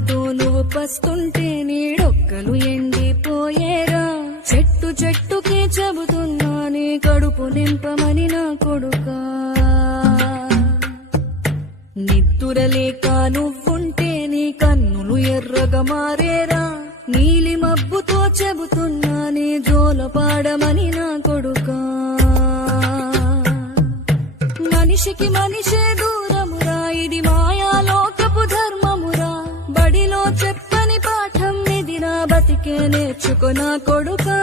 ఆకలితో నువ్వు పస్తుంటే నీడొక్కలు ఎండిపోయేరా. చెట్టు చెట్టుకి చెబుతున్నా నీ కడుపు నింపమని నా కొడుకా. నిద్దురలేక నువ్వుంటే నీ కన్నులు ఎర్రగా మారేరా. నీలి మబ్బుతో చెబుతున్నా నీ జోల పాడమని నా కొడుకా. మనిషికి మనిషే దూరమురా, ఇది మాయాలోకపు ధర్మమురా. బడిలో చెప్పని పాఠం ఇదిరా, బతికే నేర్చుకో నా కొడుకా.